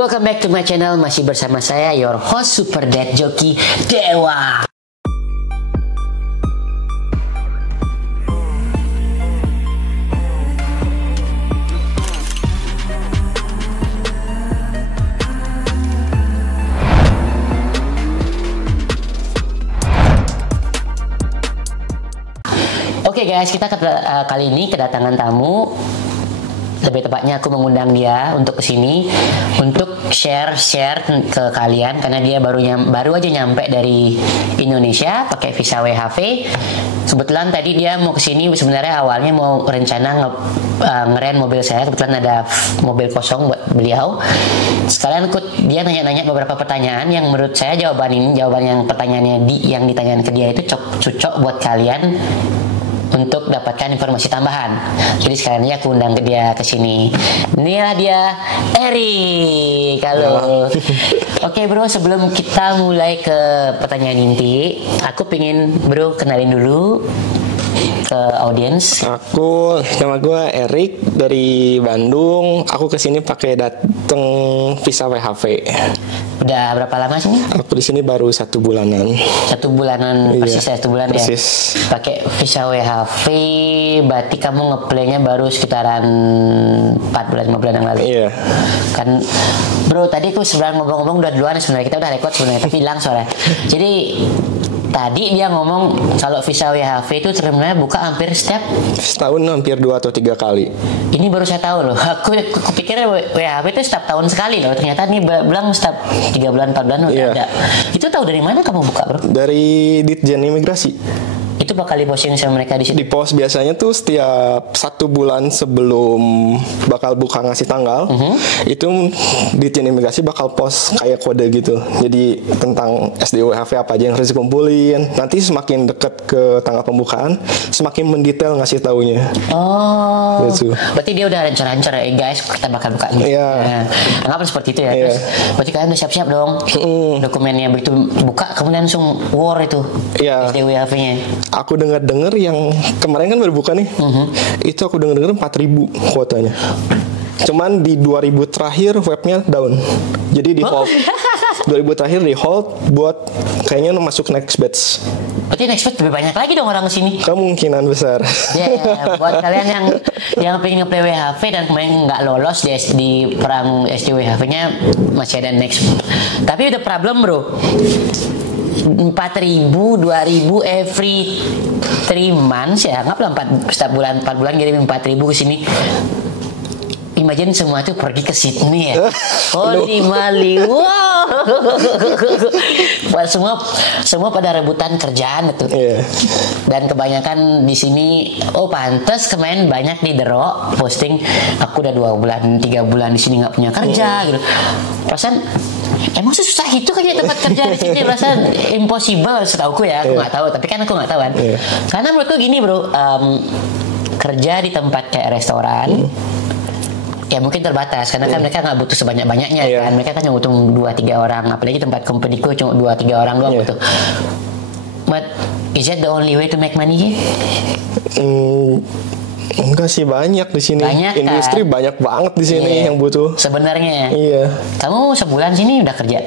Welcome back to my channel. Masih bersama saya, your host Super Dad Joki Dewa. Oke guys, kita kali ini kedatangan tamu. Lebih tepatnya aku mengundang dia untuk kesini untuk share ke kalian karena dia baru aja nyampe dari Indonesia pakai visa WHV. Kebetulan tadi dia mau kesini, sebenarnya awalnya mau rencana ngeren mobil saya. Kebetulan ada mobil kosong buat beliau. Sekalian dia nanya-nanya beberapa pertanyaan yang menurut saya jawaban yang pertanyaannya yang ditanyakan ke dia itu cocok buat kalian untuk dapatkan informasi tambahan. Jadi sekalian aja aku undang dia ke sini. Inilah dia, Erik. Halo. Oke bro, sebelum kita mulai ke pertanyaan inti, aku pengen bro kenalin dulu ke audiens. Nama gue Erik dari Bandung. Aku kesini pakai dateng visa WHV. Udah berapa lama sih? Aku di sini baru 1 bulanan. 1 bulanan persis ya, 1 bulan persis. Ya. Pakai visa WHV, berarti kamu ngeplaynya baru sekitaran 4 bulan 5 bulan yang lalu. Iya. Kan bro, tadi aku sebenarnya ngomong-ngomong udah duluan sebenarnya, kita udah record sebenarnya tapi hilang soalnya. Jadi tadi dia ngomong kalau visa WHV itu sebenarnya buka hampir setahun hampir 2 atau 3 kali. Ini baru saya tahu loh. Aku pikir WHV itu setiap tahun sekali loh. Ternyata ini bilang setiap 3 bulan 4 bulan udah ada. Itu tahu dari mana kamu buka bro? Dari Ditjen Imigrasi. Itu bakal diposting sama mereka di sini. Di pos biasanya tuh setiap 1 bulan sebelum bakal buka ngasih tanggal, itu Ditjen Imigrasi bakal post kayak kode gitu. Jadi tentang SDWHV apa aja yang harus dikumpulin. Nanti semakin dekat ke tanggal pembukaan, semakin mendetail ngasih taunya. Oh. Gitu. Berarti dia udah rencana guys, kita bakal buka nih. Iya. Nah, anggap seperti itu ya. Iya. Terus berarti kalian udah siap-siap dong. Dokumennya begitu buka kemudian langsung war itu. Iya. SDWHV-nya. Aku dengar yang kemarin kan baru buka nih. Itu aku dengar 4.000 kuotanya. Cuman di 2.000 terakhir webnya down. Jadi di hold. 2.000 terakhir di hold buat kayaknya masuk next batch. Berarti next batch lebih banyak lagi dong orang kesini. Kemungkinan besar. Ya, buat kalian yang pengen ngeplay WHV dan kemarin nggak lolos di perang SDWHV-nya masih ada next. Tapi udah problem bro. 4.000, 2.000 every 3 months ya, anggaplah 4 bulan kirim 4.000 ke sini. Imagine semua itu pergi ke Sydney ya. Holy moly. Wow. semua pada rebutan kerjaan itu. Yeah. Dan kebanyakan di sini pantas kemarin banyak di The Rock posting aku udah 2 bulan 3 bulan di sini nggak punya kerja gitu. Perasaan emang susah itu kayak tempat kerja di sini, perasaan impossible setauku ya. Aku nggak tahu, tapi kan aku nggak tahu kan. Karena menurutku gini bro, kerja di tempat kayak restoran ya mungkin terbatas karena kan mereka nggak butuh sebanyak-banyaknya kan. Mereka kan cuma butuh 2-3 orang, apalagi tempat companyku cuma 2-3 orang doang butuh. But is that the only way to make money? Enggak sih, banyak di sini. Banyak, industri kan? Banyak banget di sini yang butuh. Sebenarnya. Iya. Kamu sebulan sini udah kerja?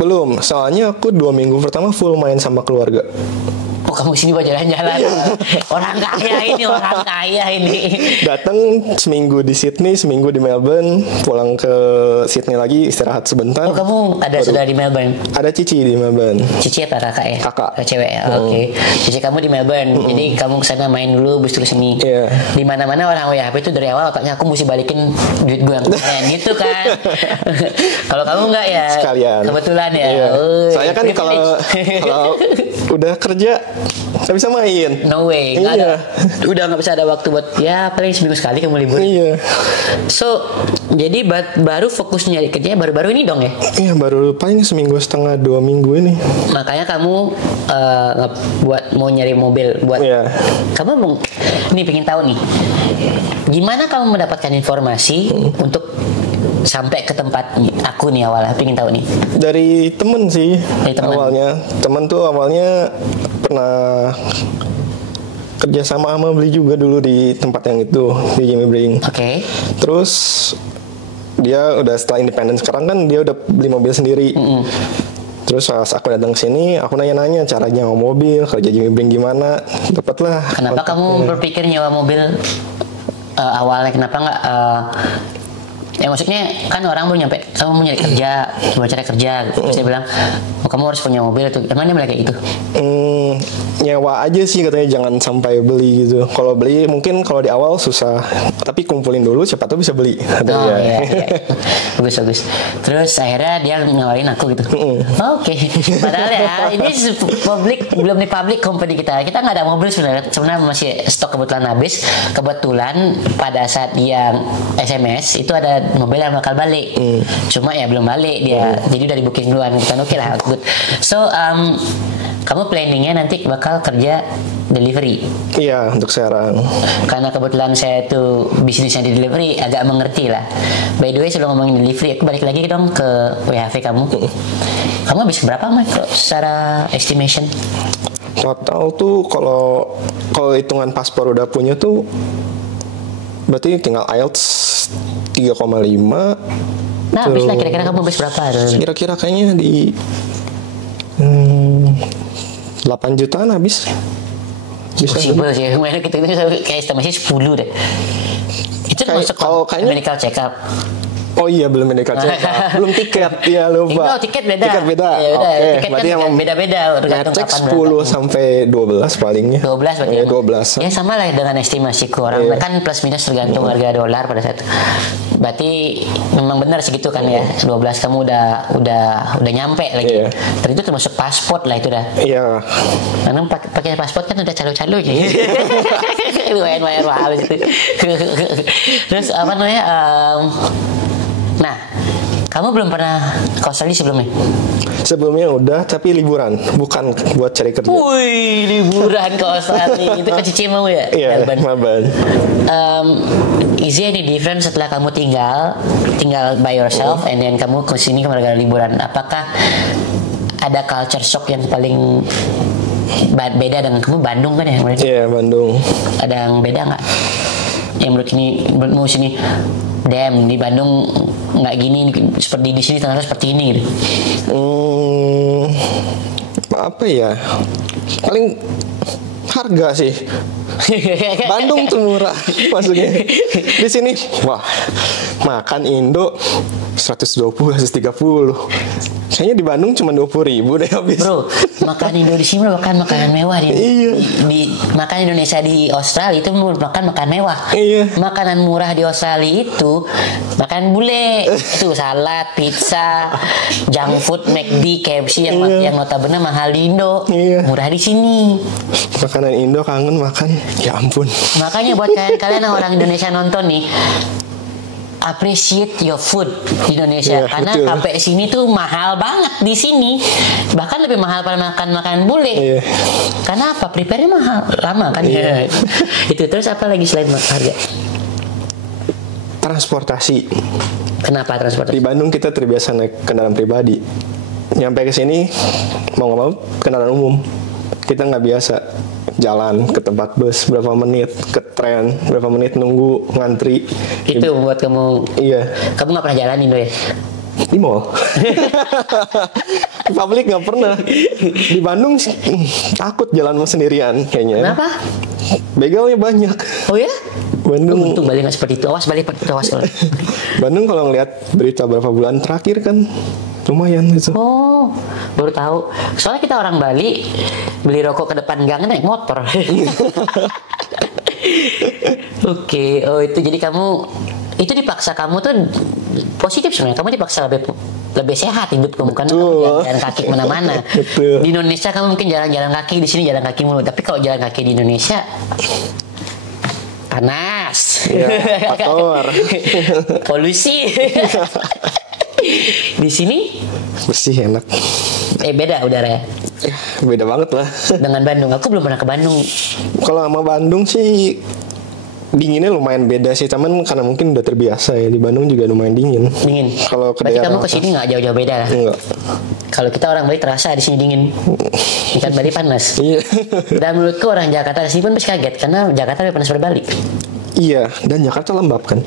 Belum, soalnya aku 2 minggu pertama full main sama keluarga. Oh kamu sini buat jalan-jalan. Orang kaya ini. Datang seminggu di Sydney, seminggu di Melbourne, pulang ke Sydney lagi istirahat sebentar. Oh kamu ada saudara di Melbourne? Ada cici di Melbourne. Cici apa kakak ya? Kakak. Cewek ya. Oke. Cici kamu di Melbourne. Jadi kamu kesana main dulu, habis itu kesini. Di mana-mana orang WHP itu dari awal otaknya aku mesti balikin duit gue yang kemarin gitu kan. Kalau kamu enggak ya? Sekalian. Kebetulan ya. Saya kan kalau udah kerja nggak bisa main. No way. Udah nggak bisa ada waktu buat ya paling seminggu sekali kamu libur. Iya. So jadi baru fokus nyari kerja baru-baru ini dong ya? Iya baru paling seminggu setengah 2 minggu ini. Makanya kamu buat mau nyari mobil buat. Kamu mau ini pengen tahu nih gimana kamu mendapatkan informasi untuk sampai ke tempat aku nih awalnya pengen tahu nih. Dari temen sih. Awalnya temen tuh awalnya pernah kerja sama beli juga dulu di tempat yang itu di Jimmy Bring. Oke. Terus dia udah setelah independen sekarang kan dia udah beli mobil sendiri. Terus pas aku datang ke sini, aku nanya-nanya cara nyewa mobil, kerja Jimmy Brink gimana, dapatlah. Kenapa kamu berpikir nyewa mobil awalnya? Kenapa nggak? Ya maksudnya kan orang baru nyampe, kamu mau nyari kerja, coba cari kerja, terus dia bilang, oh, kamu harus punya mobil tuh. Emang dia bilang kayak gitu? Nyewa aja sih katanya, jangan sampai beli gitu. Kalau beli mungkin kalau di awal susah, tapi kumpulin dulu siapa tahu bisa beli. Oh iya. Bagus. Terus akhirnya dia ngawarin aku gitu. Oke. Padahal ya ini belum di public company kita nggak ada mobil sebenarnya masih stok kebetulan habis. Kebetulan pada saat dia SMS itu ada mobil yang bakal balik. Cuma ya belum balik dia. Jadi udah di booking duluan kan. Oke lah, good. So kamu planningnya nanti bakal kerja delivery? Iya, untuk sekarang. Karena kebetulan saya tuh bisnisnya di delivery, agak mengerti lah. By the way, sebelum ngomongin delivery, aku balik lagi dong ke WHV kamu. Kamu habis berapa, Mike, secara estimation? Total tuh kalau hitungan paspor udah punya tuh berarti tinggal IELTS 3,5. Nah, habis lah, kira-kira kamu habis berapa? Kira-kira kayaknya di 8 jutaan habis. Bisa possible sih. Kemarin kita kayak estimasi 10 deh. Itu masuk medical check up. Oh iya, belum medical check up. Belum tiket. Ya lupa. Tiket beda. Tiket beda. Ya, Oke. Tiket berarti kan beda-beda tergantung cek kapan 10 sampai 12 palingnya. 12 berarti. 12. Ya sama lah dengan estimasiku orang kan plus minus tergantung harga dolar pada saat. Berarti memang benar segitu kan ya. 12 kamu udah nyampe lagi. Terus itu termasuk paspor lah itu dah. Iya. Karena pakai paspor kan udah calo-calo aja. Lumayan mahal itu. Terus apa namanya? Nah, kamu belum pernah ke Australia sebelumnya? Sebelumnya udah, tapi liburan, bukan buat cari kerja. Wih, liburan ke Australia. Itu ke Cici mau ya? Iya, Melbourne. Is there any difference setelah kamu tinggal by yourself and then kamu ke sini gara-gara liburan? Apakah ada culture shock yang paling beda dengan kamu? Bandung kan ya? Iya, Bandung. Ada yang beda nggak? Yang menurutmu sini, damn, di Bandung nggak gini, seperti di sini ternyata seperti ini gitu. Apa ya? Paling harga sih. Bandung tuh murah maksudnya. Di sini wah, makan Indo 120 130. Kayaknya di Bandung cuma 20.000 deh habis. Bro, makan Indo di sini makan makanan mewah di makan Indonesia di Australia itu makan mewah. Iya. Makanan murah di Australia itu makan bule, itu salad, pizza, junk food, McD, KFC yang notabene mahal di Indo. Iya. Murah di sini. Makanan Indo kangen makan. Ya ampun. Makanya buat kalian orang Indonesia nonton nih, appreciate your food di Indonesia, karena sampai sini tuh mahal banget di sini, bahkan lebih mahal pada makan bule. Karena apa? Prepare-nya mahal, lama kan. Itu. Terus apa lagi selain harga? Transportasi. Kenapa transportasi? Di Bandung kita terbiasa naik kendaraan pribadi, nyampe ke sini mau nggak mau kendaraan umum. Kita nggak biasa jalan ke tempat bus berapa menit, ke tren berapa menit nunggu ngantri. Itu buat kamu. Iya. Kamu nggak pernah jalan Indo ya? Di mall. Di publik nggak pernah. Di Bandung takut jalan sendirian kayaknya. Kenapa? Begalnya banyak. Oh ya? Bandung. Untung Bali nggak seperti itu. Awas Bali, awas. Bandung kalau ngelihat berita berapa bulan terakhir kan lumayan gitu. Oh, baru tahu. Soalnya kita orang Bali beli rokok ke depan gang naik motor. Oke. Oh itu jadi kamu itu dipaksa, kamu tuh positif sebenarnya. Kamu dipaksa lebih sehat hidup kamu, kan jalan kaki kemana-mana. Di Indonesia kamu mungkin jalan kaki, di sini jalan kaki mulu. Tapi kalau jalan kaki di Indonesia panas, kotor, polusi. Di sini bersih, enak. Beda udara ya? Beda banget lah dengan Bandung. Aku belum pernah ke Bandung. Kalau sama Bandung sih dinginnya lumayan beda sih, cuman karena mungkin udah terbiasa ya. Di Bandung juga lumayan dingin. Kalau ke berarti kamu kesini nggak jauh-jauh beda lah? Enggak. Kalau kita orang Bali terasa di sini dingin, kan Bali panas. Iya. Dan menurutku orang Jakarta di sini pun pasti kaget karena Jakarta lebih panas dari Bali. Iya, dan Jakarta lembab kan.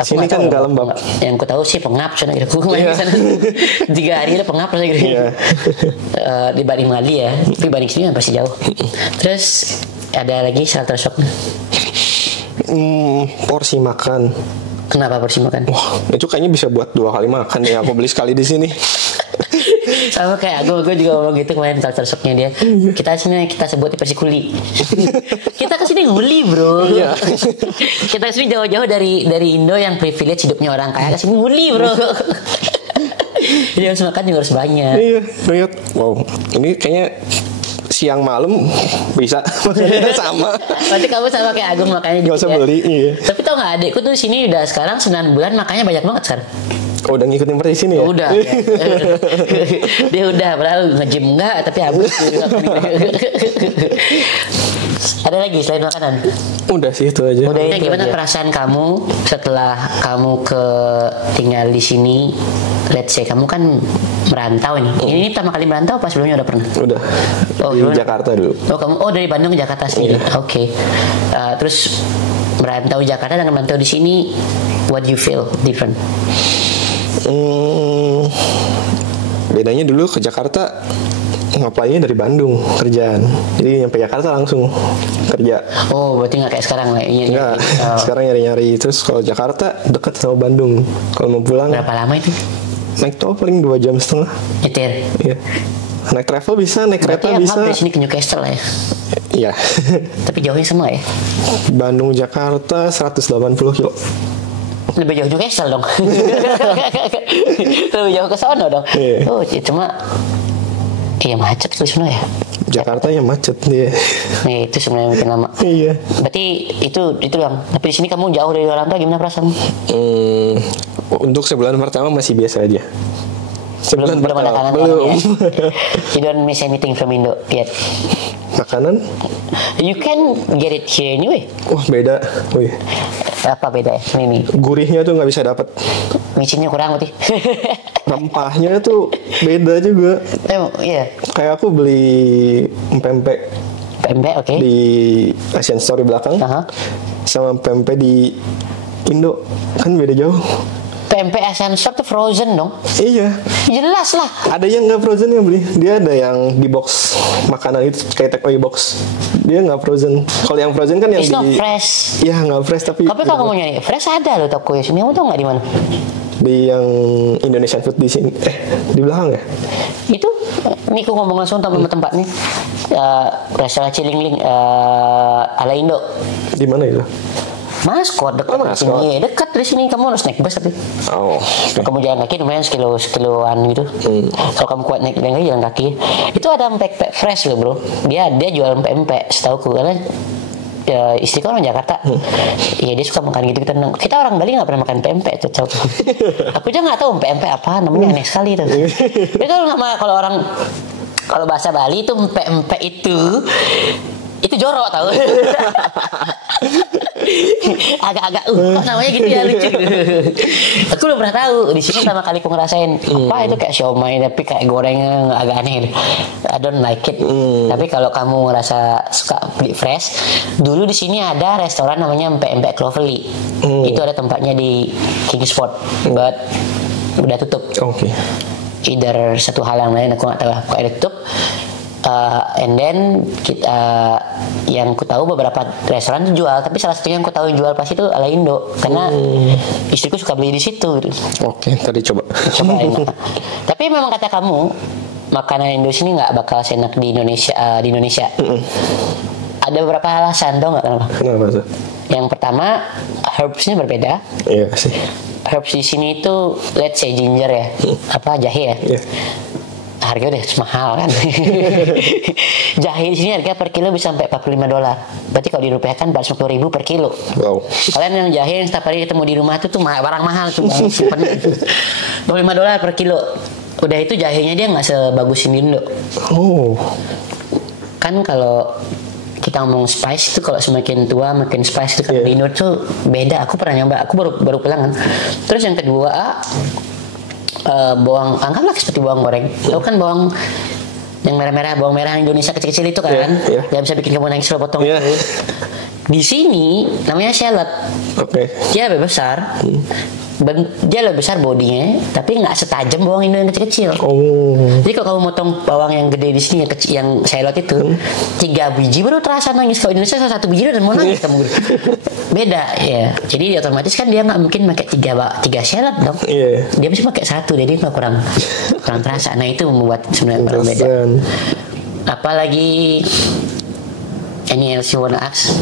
Sini kan nggak lembab. Yang ku tahu sih pengap sana gitu. Aku main sana 3 hari udah pengap lah gitu. Dibanding Mali ya, tapi banding sini pasti jauh. Terus ada lagi shelter shock. Porsi makan. Kenapa porsi makan? Wah, itu kayaknya bisa buat 2 kali makan ya. Aku beli sekali di sini. Sama kayak aku juga ngomong gitu kemarin culture shocknya dia. Kita sini kita sebut versi kuli. Kita kesini nguli bro. Iya. Kita kesini jauh-jauh dari Indo yang privilege hidupnya orang kaya, kesini nguli bro. Jadi harus makan juga harus banyak. Iya, lihat. Wow, ini kayaknya siang malam bisa makannya sama. Berarti kamu sama kayak Agung makanya Gak gitu usah ya. beli, iya. Tapi tau gak adikku tuh di sini udah sekarang 9 bulan makanya banyak banget sekarang. Oh, udah ngikutin seperti sini ya? Udah ya. Dia udah padahal nge-gym enggak tapi habis. Ada lagi selain makanan? Udah sih itu aja. Udah itu gimana perasaan kamu setelah kamu tinggal di sini? Let's say kamu kan merantau nih. Ini pertama kali merantau apa sebelumnya udah pernah? Udah. Oh, Di gimana? Jakarta dulu. Oh kamu dari Bandung ke Jakarta sendiri. Oke. Terus merantau Jakarta dengan merantau di sini, what do you feel different? Bedanya dulu ke Jakarta ngapainnya dari Bandung kerjaan. Jadi nyampe Jakarta langsung kerja. Oh berarti nggak kayak sekarang lah. Enggak. Sekarang nyari-nyari. Terus kalau Jakarta dekat sama Bandung. Kalau mau pulang Berapa lama itu? naik tol paling 2,5 jam. Nyetir. Iya. Naik travel bisa, naik kereta Berarti bisa. dari sini ke Newcastle lah ya. Iya. Tapi jauhnya sama ya. Bandung Jakarta 180 kilo. Lebih jauh Newcastle dong. Lebih jauh ke sana dong. Iya. Oh cuma iya macet tuh sebenarnya ya. Jakarta yang macet dia. Nih itu sebenarnya mungkin lama. Iya. Berarti itu bang. Tapi di sini kamu jauh dari orang tua gimana perasaan? Untuk sebulan pertama masih biasa aja. Sebulan Belum ada pertama kanan belum. ya. You don't miss anything from Indo yet. Makanan? You can get it here anyway. Wah beda. Wih. Apa beda ya? Ini Gurihnya tuh nggak bisa dapat. micinnya kurang berarti. Rempahnya tuh beda juga. Iya. Kayak aku beli pempek Pempek oke. di Asian Store belakang Aha. sama pempek di Indo kan beda jauh. Pempek Asian Shop tuh frozen dong. Iya. Jelas lah. Ada yang nggak frozen yang beli. Dia ada yang di box makanan itu kayak take away box. Dia nggak frozen. Kalau yang frozen kan yang It's not di. fresh. Iya nggak fresh tapi. Tapi kalau kamu nyari fresh ada loh toko ya sini. Kamu tau nggak di mana? Di yang Indonesian food di sini. Di belakang ya. Itu ini aku ngomong langsung sama tempatnya. Restoran Cilingling ala Indo. Di mana itu? Maskot dekat di Maskot. sini. Dekat dari sini kamu harus naik bus tapi. Oh. Kalau kamu jalan kaki lumayan sekiloan gitu. Kalau kamu kuat naik jalan kaki, itu ada pempek fresh loh bro. Dia jual pempek setauku karena ya, istriku orang Jakarta. Iya dia suka makan gitu kita orang Bali nggak pernah makan pempek tuh. Aku aja nggak tahu pempek apa namanya aneh sekali tuh. Jadi kalau bahasa Bali itu pempek itu jorok tahu. Agak-agak kok namanya gitu ya lucu. Aku belum pernah tahu di sini pertama kali aku ngerasain apa itu kayak siomay tapi kayak gorengnya agak aneh. I don't like it. Tapi kalau kamu ngerasa suka beli fresh, dulu di sini ada restoran namanya Empek Cloverly. Itu ada tempatnya di Kingsport, but udah tutup. Oke. Either satu hal yang lain aku nggak tahu lah. Kok ada tutup. And then yang ku tahu beberapa restoran tuh jual, tapi salah satunya yang ku tahu yang jual pas itu ala Indo karena istriku suka beli di situ. Oke, tadi coba. Cobain. Tapi memang kata kamu makanan Indo sini nggak bakal enak di Indonesia. Ada beberapa alasan dong nggak kenapa? Kenapa tuh? Yang pertama herbsnya berbeda. Iya sih. Herbs di sini itu let's say ginger ya, apa jahe ya. Iya. Harga udah mahal kan. Jahe di sini harga per kilo bisa sampai $45. Berarti kalau dirupiahkan 450.000 per kilo. Wow. Kalian yang jahe yang setiap hari ketemu di rumah itu tuh barang mahal tuh bang. $25 per kilo. Udah itu jahenya dia nggak sebagus ini dulu. Oh. Kan kalau kita ngomong spice itu kalau semakin tua makin spice itu kan di Indo tuh beda. Aku pernah nyoba. Aku baru pulang kan. Terus yang kedua bawang, anggaplah seperti bawang goreng. Tahu kan bawang yang merah-merah, bawang merah Indonesia kecil-kecil itu kan, yang bisa bikin kamu nangis lo potong itu. Di sini namanya shallot. Oke. Dia lebih besar. Dia lebih besar bodinya, tapi nggak setajam bawang Indo yang kecil-kecil. Oh. Jadi kalau kamu motong bawang yang gede di sini yang kecil, yang shallot itu 3 biji baru terasa nangis. Kalau Indonesia 1 biji dan mau nangis kamu. Beda ya. Jadi otomatis kan dia nggak mungkin pakai 3 shallot dong. Iya. Dia bisa pakai 1, jadi nggak kurang terasa. Nah itu membuat sebenarnya orang beda. Apalagi any else you wanna ask?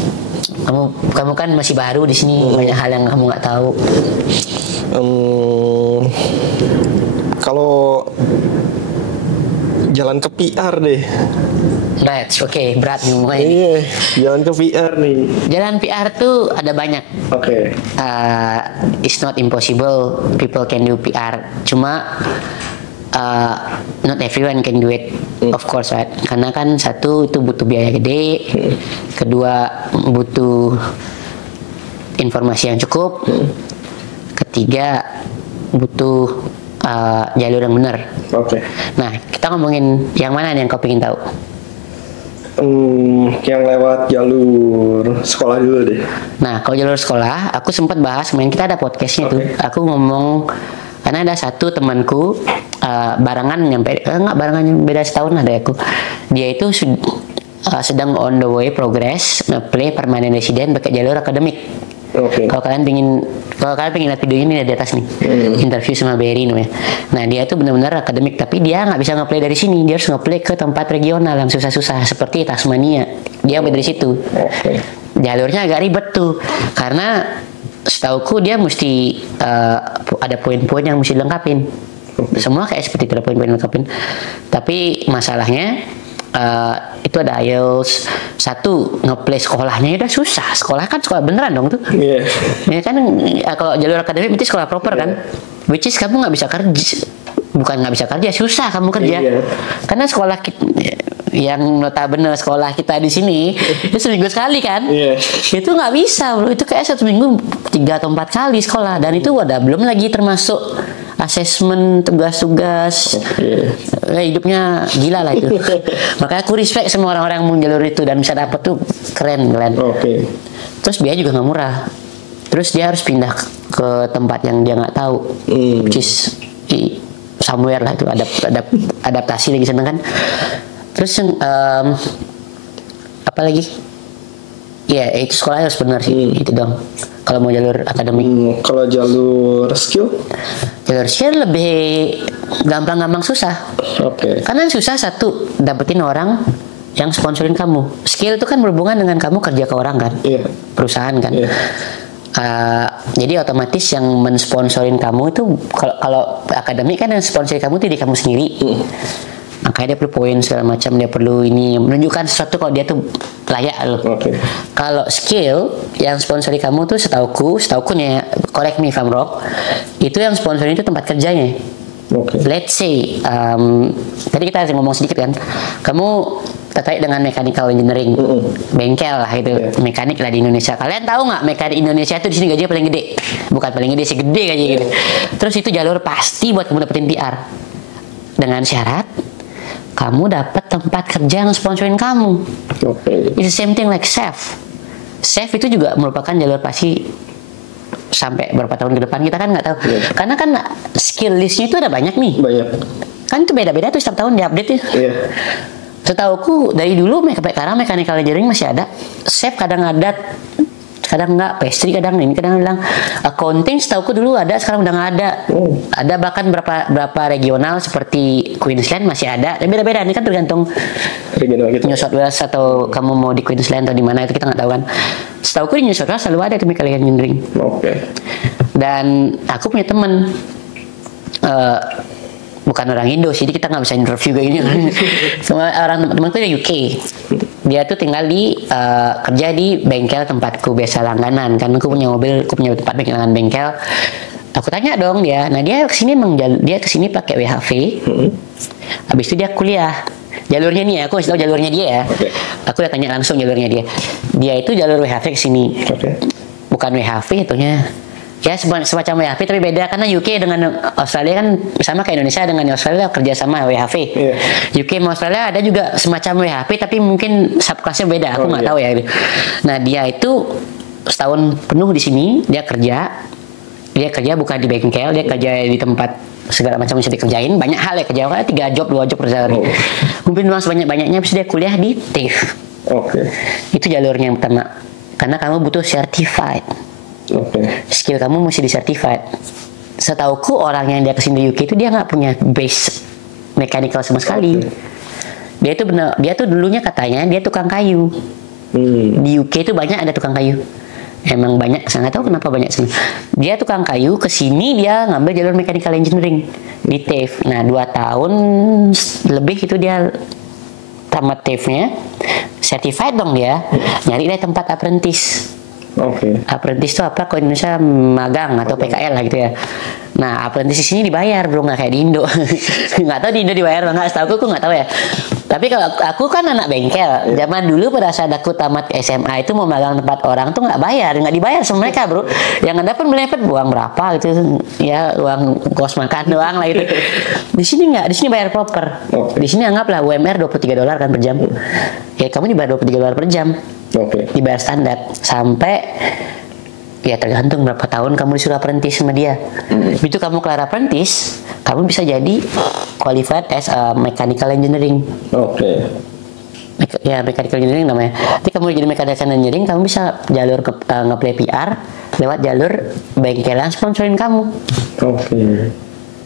Kamu kan masih baru di sini, banyak hal yang kamu nggak tahu. Kalau jalan ke PR deh. Right, oke, berat nih mulai. Iya, jalan ke PR nih. Jalan PR tuh ada banyak. Oke. It's not impossible, people can do PR. Cuma not everyone can do it, of course, right? Karena kan satu itu butuh biaya gede, kedua butuh informasi yang cukup, ketiga butuh jalur yang benar. Oke. Nah, kita ngomongin yang mana nih yang kau pengen tahu? Yang lewat jalur sekolah dulu deh. Nah, kalau jalur sekolah, aku sempat bahas, kemarin kita ada podcastnya tuh. Aku ngomong karena ada satu temanku barengan beda setahun ada aku. Dia itu sedang on the way progress nge-play permanent resident pakai jalur akademik. Oke. Kalau kalian pengen lihat videonya ini di atas nih, interview sama Berry namanya. Nah dia tuh benar-benar akademik, tapi dia nggak bisa nge-play dari sini, dia harus nge-play ke tempat regional yang susah-susah seperti Tasmania. Dia ambil dari situ. Jalurnya agak ribet tuh, karena setauku dia mesti ada poin-poin yang mesti dilengkapin. Semua kayak seperti itu, ada poin-poin lengkapin. Tapi masalahnya itu ada IELTS. Satu, nge-play sekolahnya udah susah. Sekolah kan sekolah beneran dong tuh. Iya. Ya kan kalau jalur akademik berarti sekolah proper kan. Which is kamu nggak bisa kerja. Bukan nggak bisa kerja, susah kamu kerja. Karena sekolah yang notabene sekolah kita di sini itu seminggu sekali kan. Itu nggak bisa bro. Itu kayak 1 minggu 3 atau 4 kali sekolah. Dan itu ada belum lagi termasuk asesmen, tugas-tugas. Hidupnya gila lah itu. Makanya aku respect sama orang-orang yang mau jalur itu dan bisa dapet tuh keren. Terus biaya juga nggak murah. Terus dia harus pindah ke tempat yang dia nggak tahu, which is somewhere lah itu, adaptasi lagi sana kan. Terus apa lagi? Ya itu sekolah harus benar sih, itu dong. Kalau mau jalur akademik. Kalau jalur skill? Jalur skill lebih gampang susah. Karena yang susah satu, dapetin orang yang sponsorin kamu. Skill itu kan berhubungan dengan kamu kerja ke orang kan, perusahaan kan. Jadi otomatis yang mensponsorin kamu itu kalau akademik kan yang sponsori kamu itu di kamu sendiri. Makanya dia perlu poin segala macam, dia perlu ini menunjukkan sesuatu kalau dia tuh layak loh. Kalau skill yang sponsori kamu tuh setaukunya, correct me if I'm wrong, itu yang sponsorin itu tempat kerjanya. Let's say tadi kita ngomong sedikit kan, kamu terkait dengan mechanical engineering, bengkel lah itu, mekanik lah di Indonesia. Kalian tahu nggak mekanik Indonesia itu di sini gajinya paling gede? Bukan paling gede sih, gede gajinya gitu. Terus itu jalur pasti buat kamu dapetin PR dengan syarat kamu dapat tempat kerja yang sponsorin kamu. It's the same thing like chef. Chef itu juga merupakan jalur pasti sampai berapa tahun ke depan kita kan nggak tahu. Karena kan skill listnya itu ada banyak nih. Kan itu beda-beda tuh setiap tahun diupdate ya. Setauku dari dulu sekarang mechanical engineering masih ada. Chef kadang ada, kadang nggak, pastry kadang ini, kadang bilang accounting setauku dulu ada, sekarang udah nggak ada. Ada bahkan berapa regional seperti Queensland masih ada. Tapi beda-beda, ini kan tergantung regional gitu. New South Wales atau kamu mau di Queensland atau di mana itu kita nggak tahu kan. Setauku di New South Wales selalu ada tuh mechanical engineering. Dan aku punya teman bukan orang Indo sih, jadi kita nggak bisa interview kayak gini. Semua orang teman-temanku dari UK. Dia tuh tinggal di kerja di bengkel tempatku biasa langganan. Kan aku punya mobil, aku punya tempat langganan bengkel. Aku tanya dong dia. Nah dia kesini dia kesini pakai WHV. Habis itu dia kuliah. Jalurnya nih ya, aku kasih tahu jalurnya dia ya. Aku udah tanya langsung jalurnya dia. Dia itu jalur WHV kesini. Bukan WHV itunya. Ya semacam WHV tapi beda karena UK dengan Australia kan sama kayak Indonesia dengan Australia kerja sama WHV. Iya. UK sama Australia ada juga semacam WHV tapi mungkin subkelasnya beda. Aku nggak tahu ya. Nah dia itu setahun penuh di sini dia kerja. Dia kerja bukan di bengkel, dia kerja di tempat segala macam bisa dikerjain. Banyak hal ya kerja, kayak 3 job 2 job per hari. Mungkin uang sebanyak-banyaknya bisa dia kuliah di TAFE. Oke. Itu jalurnya yang pertama. Karena kamu butuh certified. Skill kamu mesti di-certified. Setauku orang yang dia kesini di UK itu dia nggak punya base mechanical sama sekali. Dia itu benar, dia tuh dulunya katanya dia tukang kayu. Di UK itu banyak ada tukang kayu. Emang banyak, saya nggak tahu kenapa banyak sana. Dia tukang kayu, kesini dia ngambil jalur mechanical engineering di TAFE. Nah 2 tahun lebih itu dia tamat TAFE-nya, certified dong dia, nyari deh tempat apprentice. Apprentice itu apa? Kalau Indonesia magang atau PKL lah gitu ya. Nah apprentice di sini dibayar bro, nggak kayak di Indo. Nggak tahu di Indo dibayar nggak? Setahu aku nggak tahu ya. Tapi kalau aku kan anak bengkel, zaman dulu pada saat aku tamat SMA itu mau magang tempat orang tuh nggak bayar, nggak dibayar sama mereka bro. Yang ada pun melepet uang berapa gitu, ya uang kos makan doang lah gitu. Di sini nggak, di sini bayar proper. Di sini anggaplah UMR $23 kan per jam. Ya kamu dibayar $23 per jam. Dibayar standar sampai ya tergantung berapa tahun kamu disuruh apprentice sama dia. Begitu kamu kelar apprentice, kamu bisa jadi qualified as a mechanical engineering. Ya mechanical engineering namanya. Tapi kamu jadi mechanical engineering, kamu bisa jalur nge-play PR lewat jalur bengkel yang sponsorin kamu.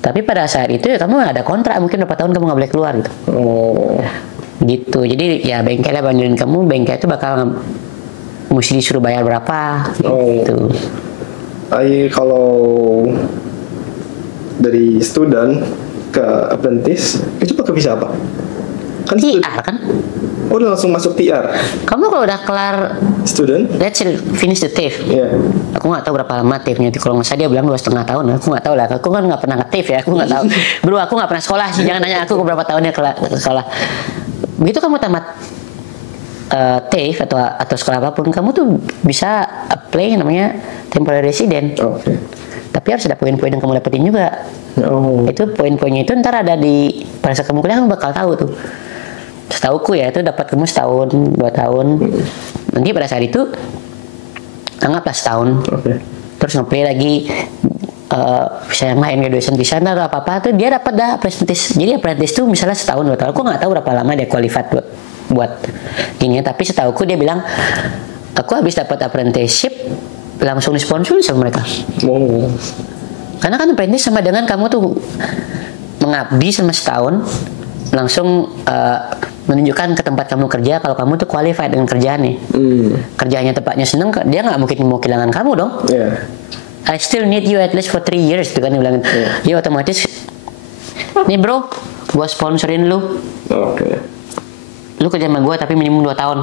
Tapi pada saat itu ya kamu ada kontrak, mungkin berapa tahun kamu nggak boleh keluar gitu. Gitu. Jadi ya bengkelnya bantuin kamu, bengkel itu bakal mesti disuruh bayar berapa gitu. Kalau dari student ke apprentice itu pakai visa apa? Kan TR kan? Udah langsung masuk TR. Kamu kalau udah kelar student, let's say finish the TAFE. Aku nggak tahu berapa lama TAFE-nya. Kalau nggak salah dia bilang 2,5 tahun. Aku nggak tahu lah. Aku kan nggak pernah nge-TAFE ya. Aku nggak tahu. Bro, aku nggak pernah sekolah sih. Jangan nanya aku berapa tahunnya ke sekolah. Begitu kamu tamat TAFE atau sekolah apapun, kamu tuh bisa apply namanya temporary resident. Tapi harus ada poin-poin yang kamu dapetin juga. Itu poin-poinnya itu ntar ada di pada saat kamu kuliah kamu bakal tahu tuh. Setauku ya itu dapat kamu setahun 2 tahun. Nanti pada saat itu anggaplah setahun. Terus nge-play lagi bisa yang lain graduation visa atau apa-apa tuh dia dapat dah apprentice. Jadi apprentice tuh misalnya setahun 2 tahun. Aku nggak tahu berapa lama dia qualified buat ini, tapi setauku dia bilang aku habis dapat apprenticeship langsung disponsor sama mereka. Karena kan apprentice sama dengan kamu tuh mengabdi sama setahun langsung menunjukkan ke tempat kamu kerja kalau kamu tuh qualified dengan kerjaannya. Kerjanya tempatnya seneng, dia nggak mungkin mau kehilangan kamu dong. I still need you at least for 3 years tuh kan dia bilang. Ya otomatis nih bro, gua sponsorin lu. Lu kerja sama gue tapi minimum 2 tahun.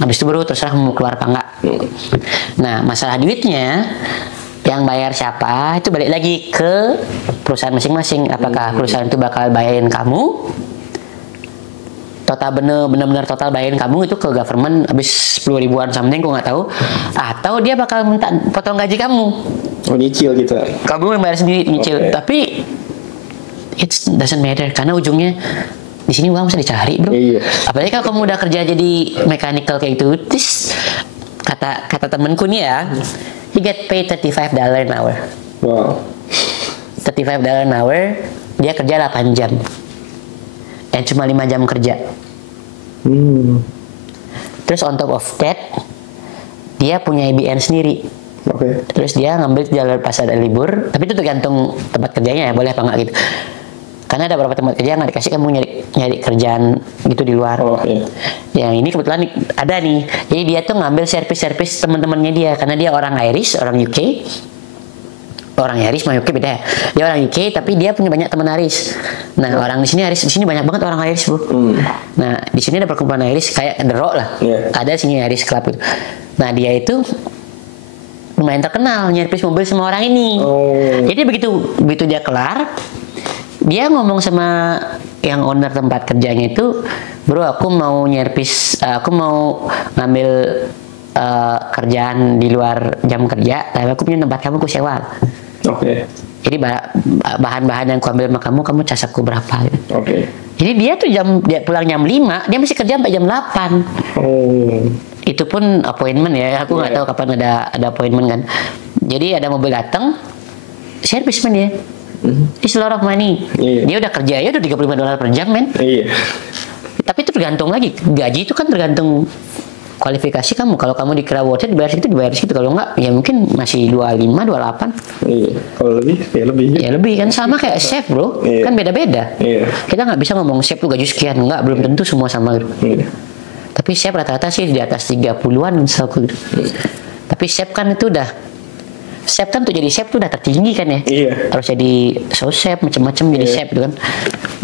Habis itu baru terserah mau keluar apa enggak. Nah masalah duitnya yang bayar siapa itu balik lagi ke perusahaan masing-masing. Apakah perusahaan itu bakal bayarin kamu total bener-bener total bayarin kamu itu ke government habis 10 ribuan something, gue nggak tahu, atau dia bakal minta potong gaji kamu. Nyicil gitu. Kamu yang bayar sendiri nyicil. Tapi it doesn't matter karena ujungnya di sini uang bisa dicari bro. Apalagi kalau kamu udah kerja jadi mechanical kayak gitu, terus kata temenku nih ya, you get paid $35 an hour. $35 an hour, dia kerja 8 jam. Dan cuma 5 jam kerja. Terus on top of that, dia punya IBN sendiri. Terus dia ngambil jalur pas ada libur, tapi itu tergantung tempat kerjanya ya, boleh apa enggak gitu. Karena ada beberapa tempat kerja yang nggak dikasih kamu nyari kerjaan gitu di luar. Yang ini kebetulan ada nih. Jadi dia tuh ngambil servis teman-temannya dia karena dia orang Irish, orang UK. Orang Irish sama UK beda ya. Dia orang UK tapi dia punya banyak teman Irish. Nah, orang di sini Irish, di sini banyak banget orang Irish, bro. Nah, di sini ada perkumpulan Irish kayak The Rock lah. Ada sini Irish Club gitu. Nah, dia itu lumayan terkenal nyervis mobil sama orang ini. Jadi begitu dia kelar, dia ngomong sama yang owner tempat kerjanya itu, bro aku mau nyervis, aku mau ngambil kerjaan di luar jam kerja, tapi aku punya tempat kamu aku sewa. Oke. Jadi bahan-bahan yang aku ambil sama kamu cas aku berapa gitu. Oke. Jadi dia pulang jam 5, dia masih kerja sampai jam 8. Oh. Itu pun appointment ya, aku nggak tahu kapan ada appointment kan. Jadi ada mobil datang, service man dia. It's a lot of money. Dia udah kerja ya udah $35 per jam men. Iya. Tapi itu tergantung lagi, gaji itu kan tergantung kualifikasi kamu. Kalau kamu dikira worth it dibayar segitu, kalau enggak ya mungkin masih 25, 28. Iya. Kalau lebih ya lebih. Ya lebih kan, sama kayak chef bro. Iya. Kan beda-beda. Iya. Kita nggak bisa ngomong chef tuh gaji sekian, enggak, belum tentu semua sama gitu. Iya. Tapi chef rata-rata sih di atas 30-an setahu gitu. Tapi chef kan itu udah, chef kan tuh jadi chef tuh udah tertinggi kan ya. Iya. Harus jadi sous chef macam-macam jadi chef gitu kan.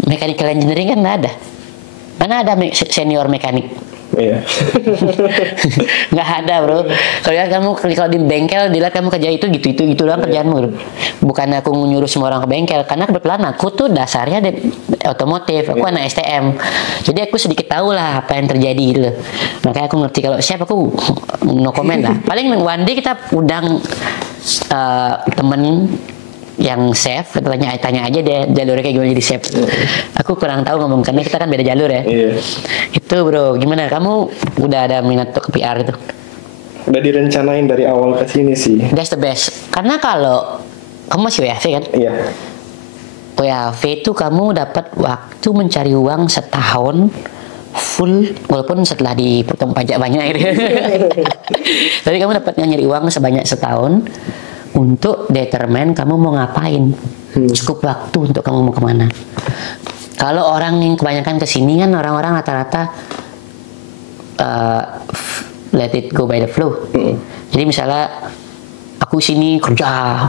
Mechanical engineering kan nggak ada. Mana ada senior mekanik? Iya. Nggak ada bro. Kalau di bengkel dilihat kamu kerja itu gitu doang kerjaanmu bro. Bukan aku nyuruh semua orang ke bengkel, karena kebetulan aku tuh dasarnya otomotif, aku anak STM, jadi aku sedikit tahu lah apa yang terjadi gitu loh. Makanya aku ngerti. Kalau chef aku no comment lah. Paling one day kita undang temen yang chef, tanya aja deh jalurnya kayak gimana jadi chef. Aku kurang tahu ngomong karena kita kan beda jalur ya. Iya. Itu bro, gimana kamu udah ada minat untuk ke PR itu? Udah direncanain dari awal ke sini sih. That's the best. Karena kalau kamu masih WHV kan? Iya. WHV itu kamu dapat waktu mencari uang setahun full, walaupun setelah dipotong pajak banyak gitu. Tapi kamu dapat nyari uang sebanyak setahun untuk determine kamu mau ngapain. Cukup waktu untuk kamu mau kemana. Kalau orang yang kebanyakan kesini kan orang-orang rata-rata let it go by the flow. Jadi misalnya aku sini kerja,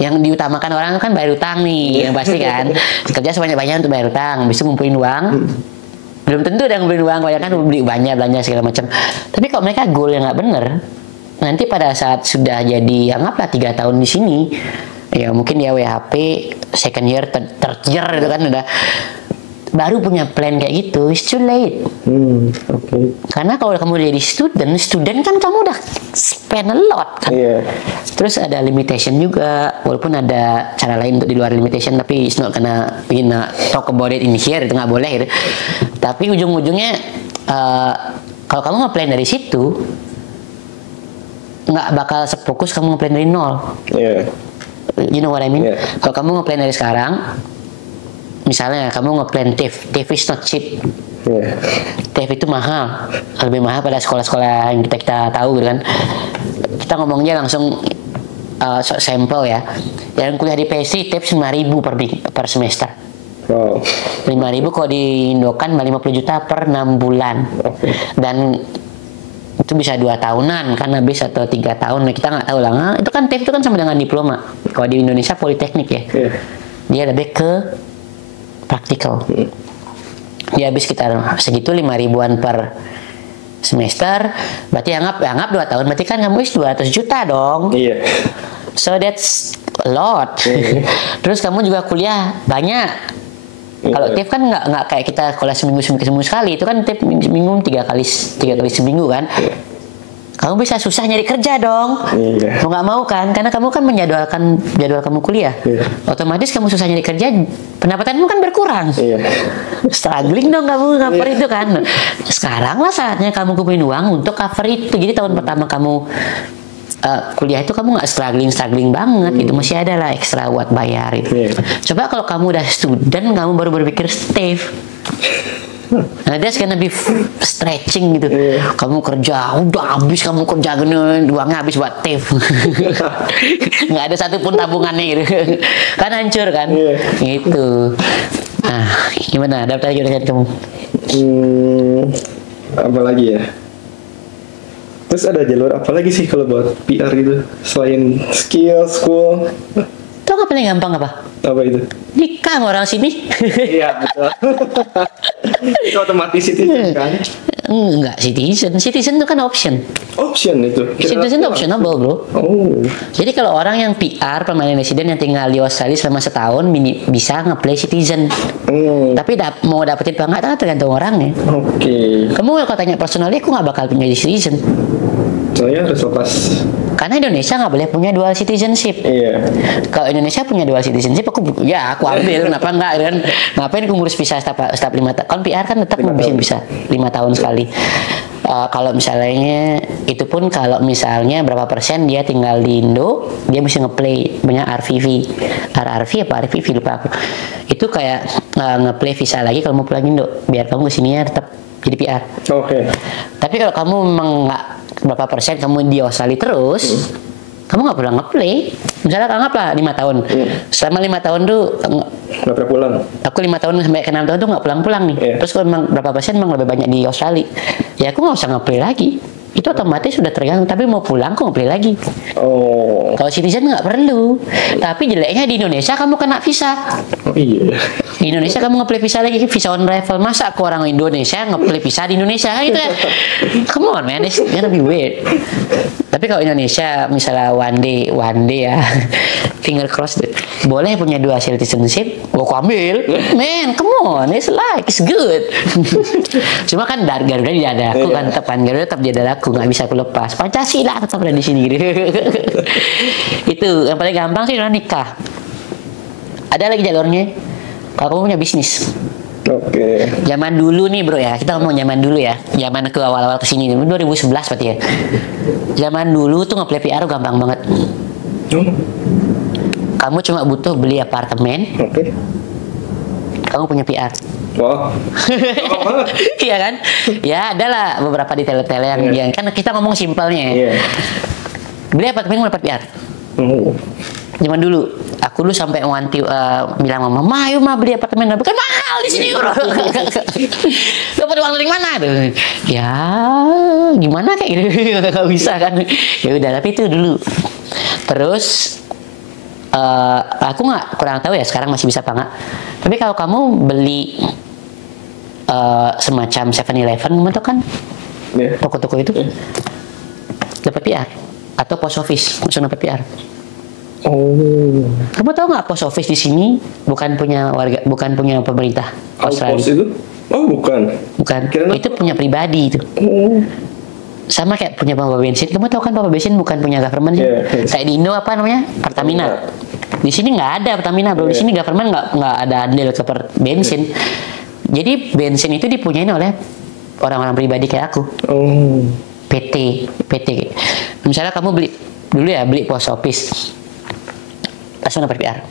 yang diutamakan orang kan bayar utang nih, yang pasti kan kerja sebanyak-banyak untuk bayar utang, bisa ngumpulin uang. Belum tentu ada ngumpulin uang, banyak kan beli banyak belanja segala macam. Tapi kalau mereka goal yang nggak bener, nanti pada saat sudah jadi anggaplah 3 tahun di sini, ya mungkin dia WHP second year, third year itu kan udah baru punya plan kayak gitu, it's too late. Oke. Karena kalau kamu jadi student kan kamu udah spend a lot kan. Iya. Terus ada limitation juga, walaupun ada cara lain untuk di luar limitation, tapi it's not gonna talk about it in here, itu nggak boleh gitu. Tapi ujung-ujungnya kalau kamu nge-plan dari situ, nggak bakal sefokus kamu nge-plan dari nol. Iya. You know what I mean? Yeah. Kalau kamu nge-plan dari sekarang, misalnya kamu nge-plan TAFE is not cheap. Iya. TAFE itu mahal, lebih mahal pada sekolah-sekolah yang kita tahu gitu kan. Kita ngomongnya langsung sampel ya. Yang kuliah di PSI TAFE 5.000 per semester. Wow. 5.000 kalau di Indokan 50 juta per 6 bulan. Oke. Dan itu bisa 2 tahunan kan habis atau 3 tahun, nah, kita nggak tahu lah. Nah, itu kan TAFE itu kan sama dengan diploma. Kalau di Indonesia politeknik ya. Iya. Dia lebih ke praktikal. Dia habis sekitar segitu 5.000-an per semester. Berarti anggap 2 tahun, berarti kan kamu 200 juta dong. Iya. So that's a lot. Terus kamu juga kuliah banyak. Kalau TAFE kan nggak kayak kita sekolah seminggu sekali. Itu kan TAFE minimum 3 kali seminggu kan. Kamu bisa susah nyari kerja dong. Iya. Mau nggak mau kan, karena kamu kan menjadwalkan jadwal kamu kuliah. Iya. Otomatis kamu susah nyari kerja, pendapatanmu kan berkurang. Iya. Struggling dong kamu cover itu kan. Sekarang lah saatnya kamu kumpulin uang untuk cover itu. Jadi tahun pertama kamu kuliah itu kamu nggak struggling banget gitu, masih ada lah ekstra buat bayar itu. Coba kalau kamu udah student, kamu baru berpikir TAFE, nah that's gonna be stretching gitu. Kamu kerja udah habis, kamu kerja gini uangnya habis buat TAFE. Nggak ada satupun tabungannya gitu. Kan hancur kan gitu. Nah gimana daftar jurusan kamu? Apa lagi ya? Terus ada jalur apa lagi sih kalau buat PR gitu selain skill, school? Tau nggak paling gampang apa? Apa itu? Nikah sama orang sini. Iya betul. Itu otomatis citizen kan? Enggak, citizen itu kan option. Option itu. Citizen itu optionable bro. Oh. Jadi kalau orang yang PR permanent resident yang tinggal di Australia selama setahun bisa nge-play citizen. Tapi mau dapetin apa enggak tergantung orangnya. Oke. Kamu kalau tanya personally, aku nggak bakal punya citizen. Soalnya harus lepas. Karena Indonesia nggak boleh punya dual citizenship. Iya. Kalau Indonesia punya dual citizenship, aku ambil. Kenapa enggak kan? Ngapain aku ngurus visa setiap 5 tahun? Kan PR kan tetap ngabisin visa 5 tahun sekali. Kalau misalnya itu pun kalau misalnya berapa persen dia tinggal di Indo, dia mesti ngeplay banyak RRV apa RVV lupa aku. Itu kayak ngeplay visa lagi kalau mau pulang Indo, biar kamu kesini ya tetap jadi PR. Oke. Tapi kalau kamu memang nggak berapa persen kamu di Australia terus, kamu nggak pernah ngeplay. Misalnya anggaplah 5 tahun. Selama 5 tahun tuh Nggak pernah pulang. aku 5 tahun sampai ke 6 tahun tuh nggak pulang-pulang nih. Terus kalau memang berapa persen memang lebih banyak di Australia, ya aku nggak usah ngeplay lagi. Itu otomatis sudah tergantung. Tapi mau pulang aku ngeplay lagi. Oh. Kalau citizen nggak perlu. Tapi jeleknya di Indonesia kamu kena visa. Oh iya. Di Indonesia kamu ngeplay visa lagi, visa on arrival. Masa aku orang Indonesia ngeplay visa di Indonesia gitu ya? Come on man, it's gonna be weird. Tapi kalau Indonesia misalnya one day ya, finger crossed, boleh punya dua citizenship, aku ambil. Man, come on, it's good. Cuma kan Garuda di dadaku kan, Garuda tetap di dadaku, nggak bisa aku lepas. Pancasila tetap ada di sini gitu. Itu yang paling gampang sih adalah nikah. Ada lagi jalurnya. Kalau kamu punya bisnis. Oke. Zaman dulu nih bro ya, kita ngomong zaman dulu ya. Zaman ke awal-awal kesini, 2011 berarti ya. Zaman dulu tuh ngeplay PR gampang banget. Kamu cuma butuh beli apartemen. Oke. Kamu punya PR. Wah. Gampang banget. Iya kan? Ya adalah beberapa detail-detail yang kan kita ngomong simpelnya. Beli apartemen dapat PR. Zaman dulu, aku dulu sampai bilang mama, ayo mah beli apartemen, bukan mahal di sini bro. Dapat uang dari mana? Ya gimana kayak gitu, nggak bisa kan? Ya udah, tapi itu dulu. Terus aku kurang tahu ya sekarang masih bisa apa nggak. Tapi kalau kamu beli semacam 7-Eleven, kamu tahu kan? Toko-toko itu dapat PR atau post office langsung dapat PR. Oh. Kamu tahu nggak post office di sini bukan punya pemerintah Australia? Outpost itu? Oh bukan. Bukan. Kira-kira itu punya pribadi itu. Oh. Sama kayak punya pompa bensin. Kamu tahu kan pompa bensin bukan punya government sih? Kayak di Indo apa namanya? Pertamina. Di sini nggak ada Pertamina bro. Di sini government nggak ada andil ke bensin. Jadi bensin itu dipunyain oleh orang-orang pribadi kayak aku. Oh. PT. Misalnya kamu beli post office. Langsung dapat PR.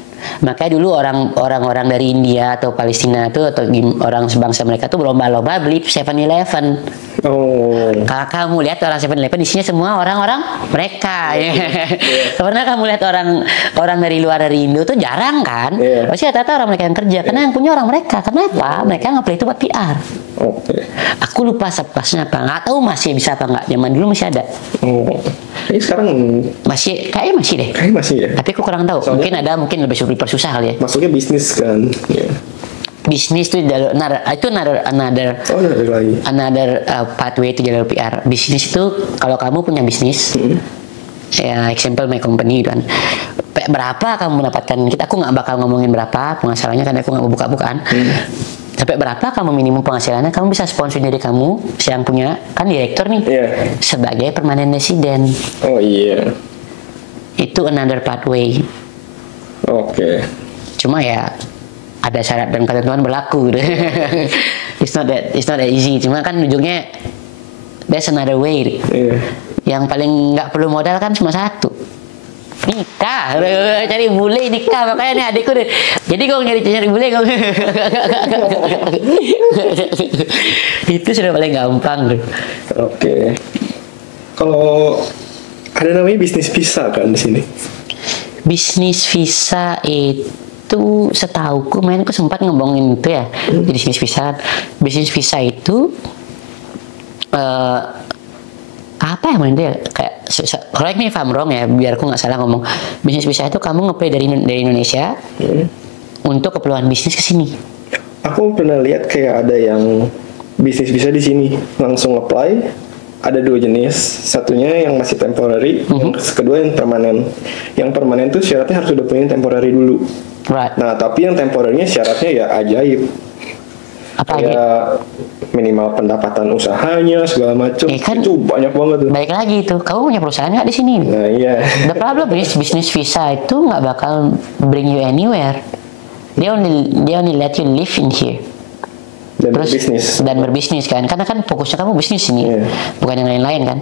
Makanya dulu orang-orang dari India atau Palestina tuh atau orang sebangsa mereka tuh berlomba-lomba beli 7-Eleven. Oh. Kalau kamu lihat orang 7-Eleven di sini semua orang-orang mereka. Karena kamu lihat orang dari luar dari Indo tuh jarang kan? Pasti rata-rata orang mereka yang kerja karena yang punya orang mereka. Kenapa? Mereka nge-play itu buat PR. Oke. Aku lupa subclassnya apa. Nggak tahu masih bisa apa nggak. Zaman dulu masih ada. Oh. Ini sekarang kayaknya masih deh. Kayaknya masih ya. Tapi aku kurang tahu. Soalnya, mungkin lebih dipersusah kali ya. Masuknya bisnis kan. Bisnis itu another pathway itu jalur PR. Bisnis itu kalau kamu punya bisnis, ya example my company kan. Berapa kamu mendapatkan? Aku nggak bakal ngomongin berapa penghasilannya karena aku nggak mau buka-bukaan. Sampai berapa kamu minimum penghasilannya, kamu bisa sponsor diri kamu yang punya kan direktur nih sebagai permanent resident. Oh iya. Itu another pathway. Oke. Cuma ya ada syarat dan ketentuan berlaku gitu. It's not that easy. Cuma kan ujungnya there's another way. Yang paling nggak perlu modal kan cuma satu. Nikah, cari bule nikah. Makanya nih adikku deh. Jadi gue cari bule gue. Itu sudah paling gampang tuh. Oke. Kalau ada namanya bisnis visa kan di sini. Bisnis visa itu setauku, aku sempat ngomongin itu ya. Bisnis visa itu apa ya main dia kayak correct me if I'm wrong ya, biar aku nggak salah ngomong. Bisnis visa itu kamu nge-play dari Indonesia untuk keperluan bisnis ke sini. Aku pernah lihat kayak ada yang bisnis visa di sini langsung apply. Ada 2 jenis, satunya yang masih temporary, yang kedua yang permanen. Yang permanen tuh syaratnya harus udah punya temporary dulu. Right. Nah tapi yang temporary-nya syaratnya ya ajaib. Apa lagi? Kayak minimal pendapatan usahanya segala macam. Kan Itu banyak banget tuh. balik lagi itu, kamu punya perusahaan nggak di sini? Nah iya. The problem is bisnis visa itu nggak bakal bring you anywhere. They only let you live in here. Dan Terus berbisnis. dan berbisnis kan, karena kan fokusnya kamu bisnis ini, Iya. bukan yang lain-lain kan.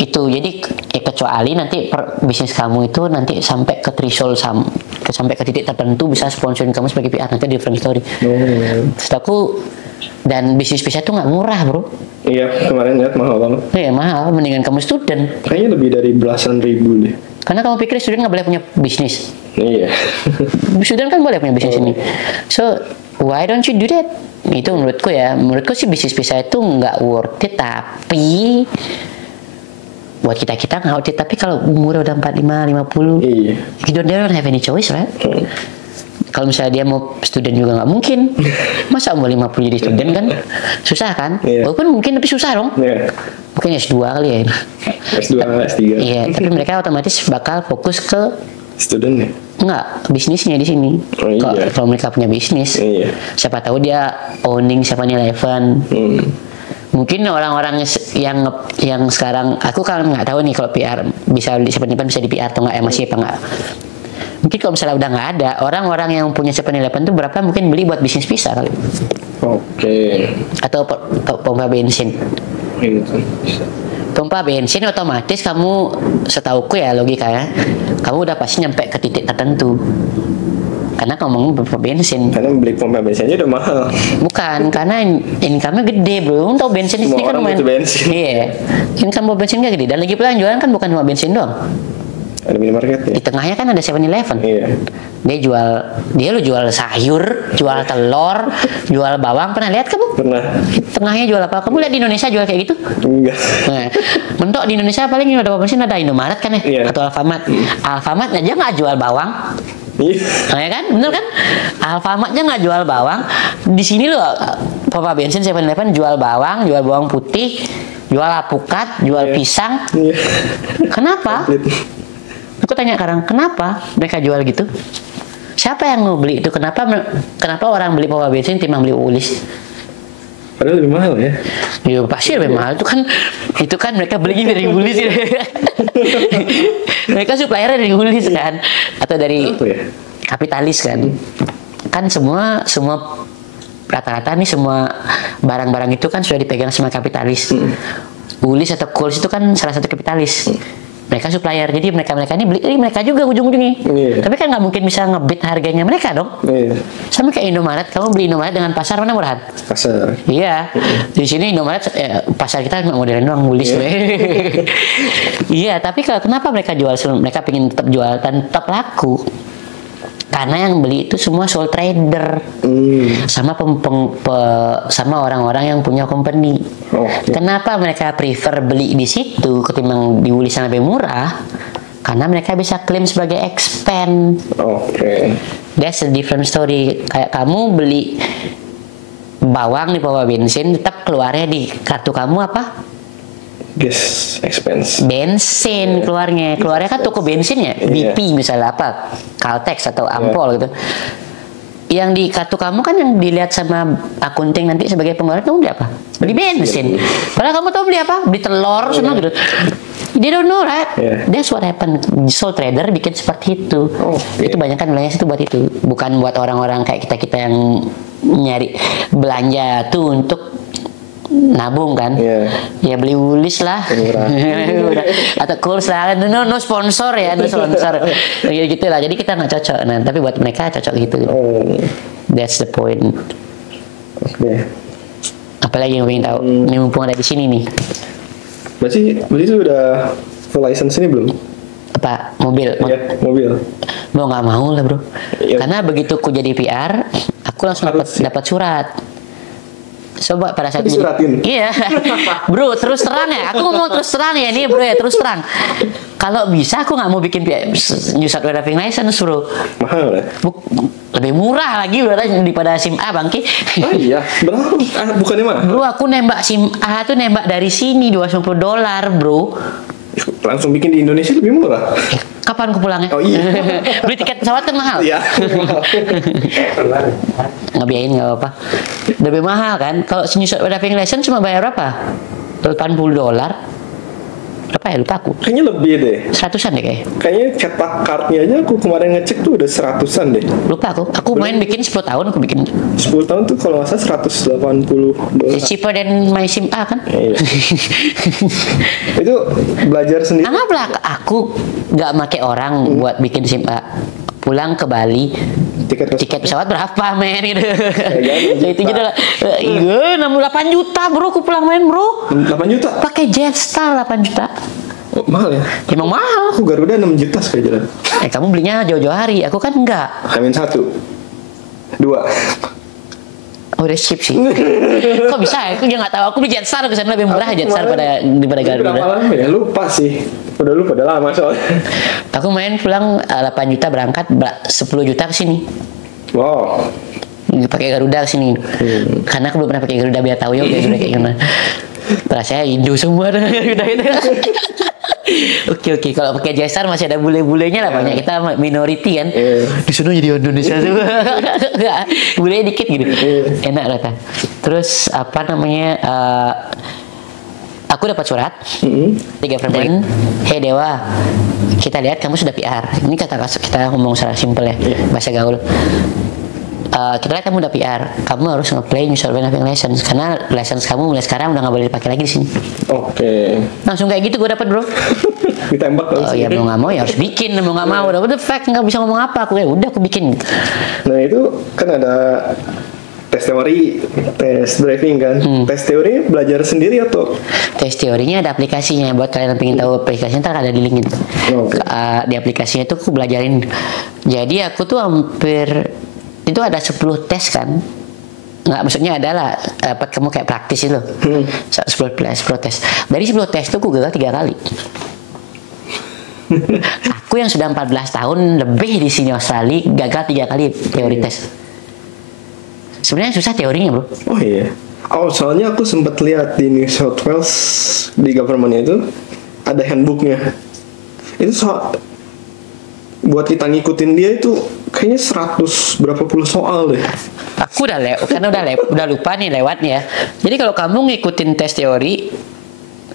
Itu jadi ya kecuali nanti bisnis kamu itu nanti sampai ke threshold sampai ke titik tertentu bisa sponsorin kamu sebagai PR, nanti different story. Terus aku dan bisnis visa itu nggak murah bro. Iya, kemarin lihat mahal banget. Iya mahal, mendingan kamu student. Kayaknya lebih dari belasan ribu deh. Karena kamu pikir student nggak boleh punya bisnis. Iya. Student kan boleh punya bisnis ini. So why don't you do that? Itu menurutku sih bisnis visa itu nggak worth it, tapi buat kita nggak worth it. Tapi kalau umurnya udah 45, 50, Iya. they don't have any choice, right? Kalau misalnya dia mau student juga nggak mungkin. Masa umur 50 jadi student kan? Susah kan? Iya. Walaupun mungkin tapi susah dong. Iya. Mungkin S2 kali ya. S2, S3. Iya, tapi mereka otomatis bakal fokus ke Student ya? enggak bisnisnya di sini. Oh, iya. Kalau mereka punya bisnis, Iya. siapa tahu dia owning 7-Eleven. Mungkin orang-orang yang sekarang, aku kan nggak tahu nih kalau PR bisa di 7-Eleven bisa di PR atau nggak, masih apa nggak. Mungkin kalau misalnya udah nggak ada, orang-orang yang punya 7-Eleven tuh berapa mungkin beli buat bisnis visa kali. Oke. Atau pompa bensin. Gitu. Bisa. Pompa bensin otomatis kamu, setauku ya logikanya, kamu udah pasti nyampe ke titik tertentu. Karena ngomongin pompa bensin. Karena beli pompa bensinnya udah mahal. Bukan, karena income-nya gede bro. Untuk bensin di sini Semua kan orang lumayan. butuh bensin. Iya, income pompa bensin gede. Dan lagi pula yang jualan kan bukan cuma bensin doang. Ada minimarket ya? Di tengahnya kan ada 7-Eleven. Iya. Dia lu jual sayur, jual telur, jual bawang. Pernah lihat kamu? Pernah. Di tengahnya jual apa? Kamu lihat di Indonesia jual kayak gitu? Enggak. Nah, mentok di Indonesia paling ada pompa bensin, ada Indomaret kan ya? Iya. Atau Alfamart. Alfamart aja nggak jual bawang. Iya. Nah, ya kan? Bener kan? Alfamartnya nggak jual bawang. Di sini loh, pompa bensin 7-Eleven jual bawang putih, jual alpukat, jual pisang. Iya. Kenapa? Aku tanya sekarang, kenapa mereka jual gitu? Siapa yang mau beli itu? Kenapa orang beli pompa bensin timbang beli Ulis? Padahal lebih mahal ya. Ya pasti lebih mahal, itu kan mereka belinya dari Ulis ya. Mereka suppliernya dari Ulis kan, atau dari Apa ya? kapitalis kan. Kan semua rata-rata nih semua barang-barang itu kan sudah dipegang sama kapitalis. Ulis atau Coles itu kan salah satu kapitalis. Mereka supplier, jadi mereka ini beli mereka juga ujung-ujungnya. Iya. Tapi kan nggak mungkin bisa ngebit harganya mereka dong. Iya. Sama kayak Indomaret, kamu beli Indomaret dengan pasar mana murahan? Pasar. Iya, di sini Indomaret pasar kita cuma modern doang, Woolies. Iya, tapi kenapa mereka jual? Mereka pengen tetap jual dan tetap laku. Karena yang beli itu semua sole trader, sama sama orang-orang yang punya company. Oke. Kenapa mereka prefer beli di situ ketimbang di Woolies yang lebih murah? Karena mereka bisa klaim sebagai expand. Oke. That's a different story. Kayak kamu beli bawang di pompa bensin, tetap keluarnya di kartu kamu apa? Gas expense. Bensin keluarnya kan toko bensin ya, Iya. BP misalnya apa, Caltex atau Ampol gitu. Yang di kartu kamu kan yang dilihat sama akunting nanti sebagai pengeluaran kamu beli apa? Beli bensin. Padahal kamu tahu beli apa? Beli telur semua gitu. They don't know, right? Yeah. That's what happened. Sole trader bikin seperti itu. Okay. Itu banyak kan belanja itu buat itu, bukan buat orang-orang kayak kita yang nyari belanja tuh untuk nabung kan. Iya. Ya beli Woolies lah. Udah. Atau Coles lah. No sponsor ya, no sponsor. Ya gitu lah. Jadi kita nggak cocok. Nah, tapi buat mereka cocok gitu. Oh. That's the point. Oke. Apalagi yang pengen tahu? Ini mumpung ada di sini nih. Berarti itu udah full license ini belum? Apa mobil? Iya, mobil. Mau nggak mau lah bro. Iya. Karena begitu aku jadi PR, aku langsung dapat surat. Coba pada saat Disuratin? Iya. Bro, terus terang ya. Aku ngomong terus terang ya nih bro ya, terus terang. Kalau bisa aku nggak mau bikin New South Wales driving license bro. Mahal ya? Lebih murah lagi bro daripada SIM A bangki. Oh iya, berapa? Bukannya mah? Bro, aku nembak SIM A tuh nembak dari sini $250 bro. Langsung bikin di Indonesia lebih murah. Kapan aku pulangnya? Oh iya. Beli tiket pesawat kan mahal. Iya. Ngebiayain nggak apa-apa. Lebih mahal kan? Kalau new driving license cuma bayar berapa? $80. Berapa ya? Lupa aku. Kayaknya lebih deh. 100-an deh kayak. Kayaknya cetak kartnya aja aku kemarin ngecek tuh udah 100-an deh. Lupa aku. Aku main bikin 10 tahun aku bikin. 10 tahun tuh kalau nggak salah $180. It's cheaper than my SIM A kan? Iya. Itu belajar sendiri. Anggaplah aku nggak make orang buat bikin SIM A. Pulang ke Bali, tiket pesawat berapa men gitu. Itu juga iya 68 juta bro, aku pulang main bro. 8 juta? Pakai Jetstar 8 juta. Oh, mahal ya? Emang mahal. Aku Garuda 6 juta sekali jalan. Kamu belinya jauh-jauh hari, aku kan enggak. Amin 1 2. Oh, udah cheap sih. Kok bisa ya? Aku juga nggak tahu. Aku beli Jetstar ke sana lebih murah Jetstar daripada Garuda. Berapa lama ya? Lupa sih. Udah lama soalnya. Aku main pulang 8 juta berangkat, 10 juta ke sini. Wow. Pakai Garuda ke sini. Karena aku belum pernah pakai Garuda biar tahu ya Garuda kayak gimana. Terasa Indo semua dengan Garuda itu. Oke. Kalau pakai Jetstar masih ada bule-bulenya lah banyak. Kita minority kan. Di sana jadi Indonesia semua. Bulenya dikit gitu. Enak rata. Terus apa namanya? Aku dapat surat dari government. Hey Dewa, kita lihat kamu sudah PR. Ini kita ngomong secara simpel ya, bahasa gaul. Kita lihat kamu udah PR. Kamu harus nge-play New South Wales driving license karena license kamu mulai sekarang udah nggak boleh dipakai lagi di sini. Oke. Langsung kayak gitu gue dapat bro. Ditembak langsung. Ya mau nggak mau ya harus bikin, mau nggak mau. Udah fact nggak bisa ngomong apa. Aku ya udah aku bikin. Nah itu kan ada tes teori, tes driving kan. Tes teori belajar sendiri atau? Tes teorinya ada aplikasinya. Buat kalian yang pengen tahu aplikasinya ntar ada di linkin. Di aplikasinya itu aku belajarin. Jadi aku tuh hampir itu ada 10 tes kan. Nggak, maksudnya adalah dapat kamu kayak praktis itu. 10 tes. Dari 10 tes itu aku gagal 3 kali. Aku yang sudah 14 tahun lebih di sini Australia gagal 3 kali teori tes. Sebenarnya susah teorinya bro. Oh iya. Oh soalnya aku sempat lihat di New South Wales di government itu ada handbooknya. Itu soal buat kita ngikutin dia itu kayaknya 100 berapa puluh soal deh. Aku karena udah lupa nih lewatnya. Jadi kalau kamu ngikutin tes teori,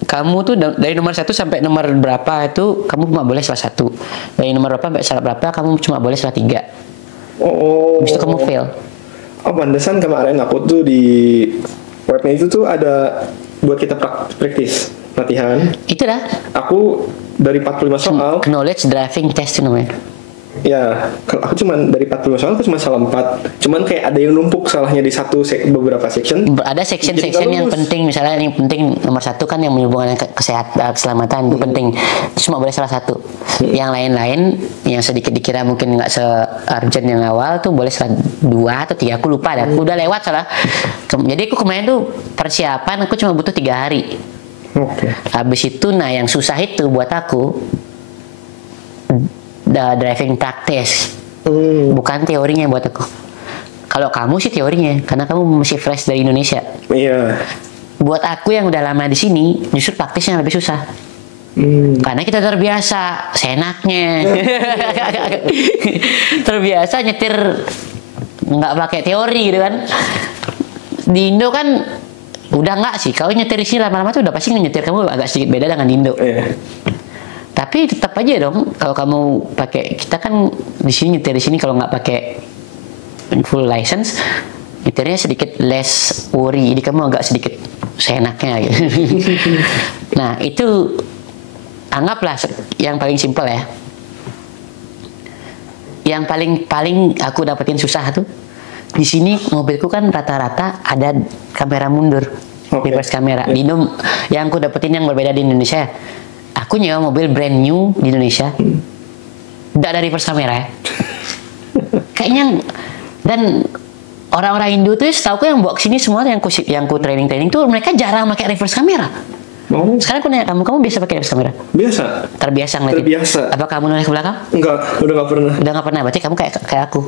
kamu tuh dari nomor 1 sampai nomor berapa itu kamu cuma boleh salah 1. Dari nomor berapa sampai salah berapa kamu cuma boleh salah 3. Oh. Habis itu kamu fail. Oh pantesan kemarin aku tuh di webnya itu tuh ada buat kita praktis latihan. Itulah. Aku dari 45 soal. Knowledge driving test itu namanya. Ya, kalau aku cuman dari 45 soal aku cuma salah 4. Cuman kayak ada yang numpuk salahnya di beberapa section. Ada section yang penting, misalnya yang penting nomor 1 kan yang berhubungan dengan kesehatan, keselamatan itu penting. Cuma boleh salah 1. Yang lain-lain yang sedikit dikira mungkin nggak se-urgent yang awal tuh boleh salah 2 atau 3, aku lupa dah. Aku udah lewat salah. Jadi aku kemarin tuh persiapan aku cuma butuh 3 hari. Oke. Habis itu yang susah itu buat aku driving practice, bukan teorinya buat aku. Kalau kamu sih teorinya, karena kamu masih fresh dari Indonesia. Iya. Buat aku yang udah lama di sini, justru praktisnya lebih susah. Karena kita terbiasa seenaknya, terbiasa nyetir nggak pakai teori gitu kan. Di Indo kan udah nggak sih, kalau nyetir di sini lama-lama tuh udah pasti nyetir kamu agak sedikit beda dengan di Indo. Iya. Tapi tetap aja dong kalau kamu pakai, kita kan di sini nyetir di sini kalau nggak pakai full license nyetirnya sedikit less worry, jadi kamu agak sedikit seenaknya gitu. Nah itu anggaplah yang paling simpel ya. Yang paling aku dapetin susah tuh di sini mobilku kan rata-rata ada kamera mundur, reverse kamera. Di Indo yang aku dapetin yang berbeda di Indonesia. Aku nyewa mobil brand new di Indonesia, tidak ada reverse kamera ya. Kayaknya dan orang-orang Indo tuh setahu aku yang bawa kesini semua yang ku training tuh mereka jarang pakai reverse kamera. Oh. Sekarang aku nanya kamu bisa pakai reverse kamera? Biasa. Terbiasa ngeliatin. Terbiasa. Apa kamu noleh ke belakang? Enggak, udah nggak pernah. Udah nggak pernah, berarti kamu kayak aku.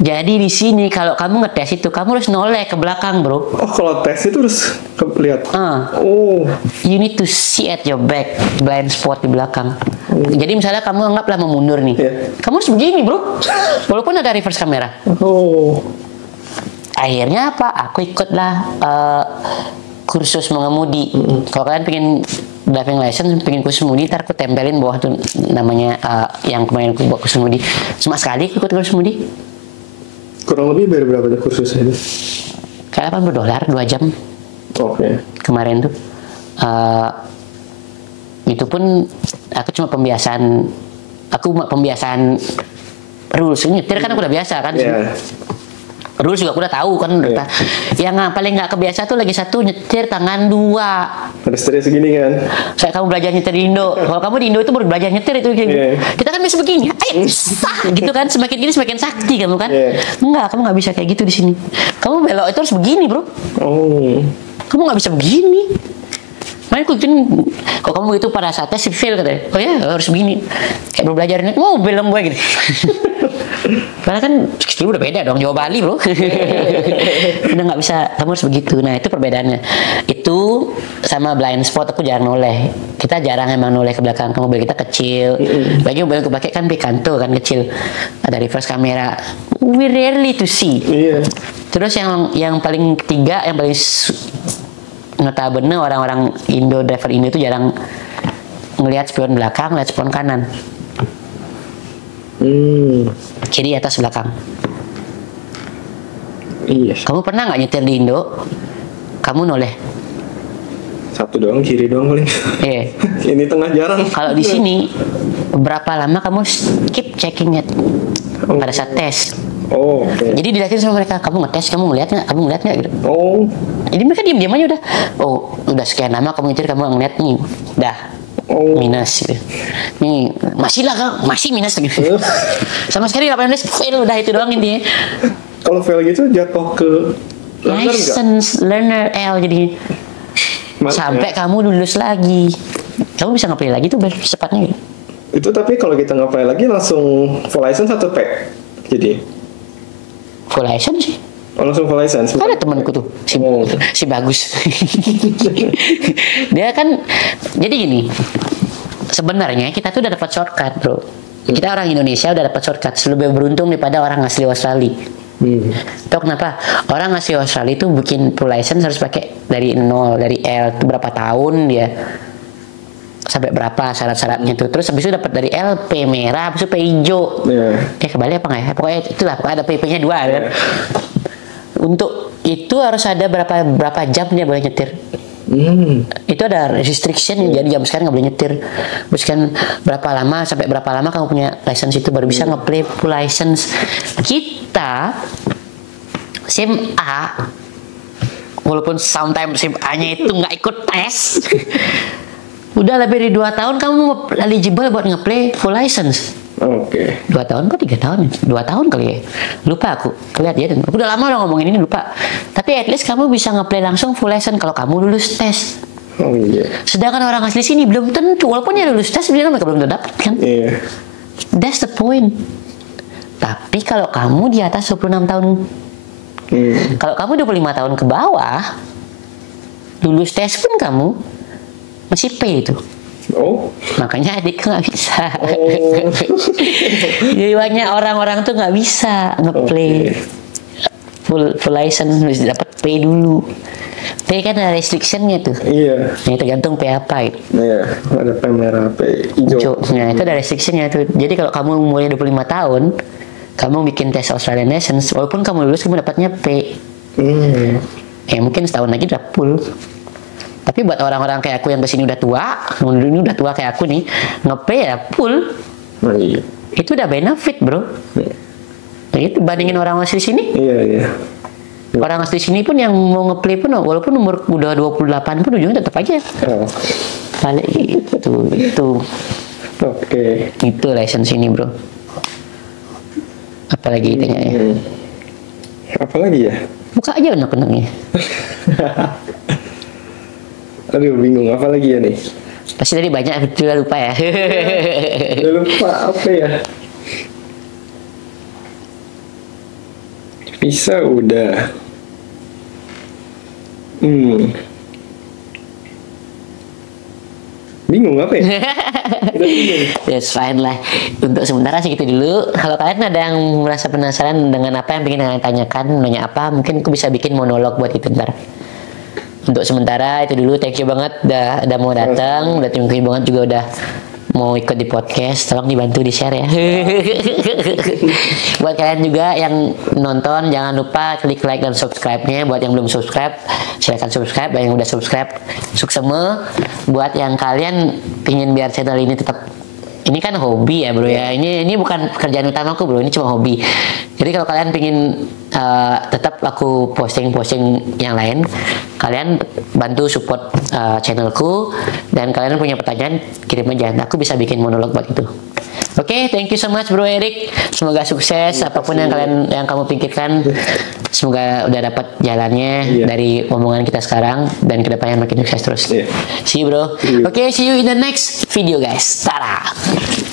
Jadi di sini kalau kamu ngetes itu kamu harus noleh ke belakang, bro. Oh, kalau tes itu harus lihat. Oh. You need to see at your back, blind spot di belakang. Jadi misalnya kamu anggaplah mau mundur nih, kamu harus begini, bro. Walaupun ada reverse kamera. Oh. Akhirnya apa? Aku ikutlah kursus mengemudi. Kalau kalian pengen driving license, pengen kursus mengemudi, ntar aku tempelin bawah tuh namanya yang kemarin aku buat kursus mengemudi. Cuma sekali aku ikut kursus mengemudi. Kurang lebih bayar berapa tuh kursusnya itu? Kayak $80 2 jam. Oke. Kemarin tuh. Itu pun aku cuma pembiasaan. Aku pembiasaan rules. Nyetir kan aku udah biasa kan. Yeah. Rules juga aku udah tahu kan. Yeah. Yang paling nggak kebiasa tuh lagi satu nyetir tangan 2. Harus setir segini kan? Saya kamu belajar nyetir di Indo. Kalau kamu di Indo itu baru belajar nyetir itu. Yeah. Kita kan bisa begini, sah gitu kan. Semakin gini semakin sakti kamu kan. Yeah. Enggak, kamu nggak bisa kayak gitu di sini. Kamu belok itu harus begini, bro. Oh. Kamu nggak bisa begini. Makanya aku ikutin, kalau kamu itu pada saat tes fail katanya. Oh ya harus begini. Kayak baru belajar ini, belum gue gitu. Padahal kan skill udah beda dong, Jawa Bali, bro. Udah nggak bisa, kamu harus begitu. Nah itu perbedaannya. Itu sama blind spot aku jarang noleh. Kita jarang emang noleh ke belakang. Mobil kita kecil. Bagi mobil yang aku pakai kan Picanto kan kecil. Ada reverse kamera. We rarely to see. Iya. Terus yang paling ketiga, yang paling notabene orang-orang Indo, driver Indo itu jarang ngelihat spion belakang, lihat spion kanan. Kiri atas belakang. Iya. Kamu pernah nggak nyetir di Indo? Kamu noleh. Satu doang, kiri doang paling. Iya. Ini tengah jarang. Kalau di sini berapa lama kamu keep checking it pada saat tes. Oh, okay. Jadi dilihatin sama mereka, kamu ngetes, kamu ngeliat nggak gitu. Oh. Jadi mereka diam aja udah. Oh, udah sekian lama kamu nyetir, kamu ngeliat nih, dah. Oh. Minus gitu. Nih, masih lah kak, masih minus gitu. Sama sekali 18 fail, udah itu doang intinya. Kalau fail gitu jatuh ke license learner L jadi. Sampai kamu lulus lagi. Kamu bisa nge-play lagi tuh secepatnya gitu. Itu tapi kalau kita nge-play lagi langsung full license atau pack? Jadi full license sih. Oh, langsung full license. Ada temanku tuh, si bagus. Dia kan jadi gini. Sebenarnya kita tuh udah dapat shortcut, bro. Kita orang Indonesia udah dapat shortcut, lebih beruntung daripada orang asli Australia. Tahu kenapa? Orang asli Australia itu bikin full license harus pakai dari nol, dari L itu berapa tahun dia sampai berapa syarat-syaratnya tuh. Terus habis itu dapat dari L P merah, habis itu P hijau. Kembali apa nggak ya? Pokoknya itulah, pokoknya ada PP-nya 2 kan. Untuk itu harus ada berapa jam dia boleh nyetir. Itu ada restriction, jadi jam sekarang nggak boleh nyetir. Terus kan berapa lama sampai berapa lama kamu punya license itu baru bisa nge-play full license. Kita SIM A, walaupun sometimes SIM A-nya itu nggak ikut tes. Udah lebih dari 2 tahun kamu eligible buat nge-play full license. Oke. 2 tahun kok 3 tahun? 2 tahun kali ya. Lupa aku. Lihat ya. Aku udah lama udah ngomongin ini lupa. Tapi at least kamu bisa nge-play langsung full license kalau kamu lulus tes. Oh iya. Sedangkan orang asli sini belum tentu. Walaupun ya lulus tes, bilang mereka belum dapat kan. Iya. That's the point. Tapi kalau kamu di atas 26 tahun. Kalau kamu 25 tahun ke bawah, lulus tes pun kamu masih pay itu. Oh. Makanya adikku nggak bisa. Jadi banyak orang-orang tuh nggak bisa nge-play full license, harus dapat pay dulu. Pay kan ada restrictionnya tuh. Iya. Ini tergantung pay apa itu. Iya. Ada pay merah, pay hijau. Nah itu ada restrictionnya tuh. Jadi kalau kamu umurnya 25 tahun, kamu bikin tes Australian license, walaupun kamu lulus kamu dapatnya pay. Ya mungkin setahun lagi udah full. Tapi buat orang-orang kayak aku yang kesini udah tua, ini udah tua kayak aku nih, nge-play ya full. Oh, iya. Itu udah benefit, bro. Nah, itu bandingin orang asli sini. Iya. Orang asli sini pun yang mau nge-play pun, walaupun umur udah 28 pun ujungnya tetap aja. Balik itu. Oke. Itu license ini, bro. Apalagi tanya ya. Apalagi ya? Buka aja unek-uneknya. Aduh bingung apa lagi ya nih? Pasti tadi banyak juga lupa ya. Udah lupa apa ya? Bisa udah. Bingung apa ya? Kita bingung. Yes, fine lah. Untuk sementara segitu dulu. Kalau kalian ada yang merasa penasaran dengan apa yang ingin kalian tanyakan, nanya apa, mungkin aku bisa bikin monolog buat itu ntar. Untuk sementara itu dulu. Thank you banget udah mau datang. Udah thank you banget juga udah mau ikut di podcast. Tolong dibantu di share ya. Buat kalian juga yang nonton, jangan lupa klik like dan subscribe-nya. Buat yang belum subscribe, silakan subscribe. Dan yang udah subscribe, suksema. Buat yang kalian pingin biar channel ini tetap, ini kan hobi ya bro ya, ini bukan pekerjaan utamaku bro, ini cuma hobi. Jadi kalau kalian pingin tetap aku posting yang lain, kalian bantu support channelku. Dan kalian punya pertanyaan, kirim aja, aku bisa bikin monolog buat itu. Oke, thank you so much bro Erik. Semoga sukses apapun yang kamu pikirkan. Semoga udah dapat jalannya dari omongan kita sekarang dan kedepannya makin sukses terus. See you bro. Oke, see you in the next video guys. Tada.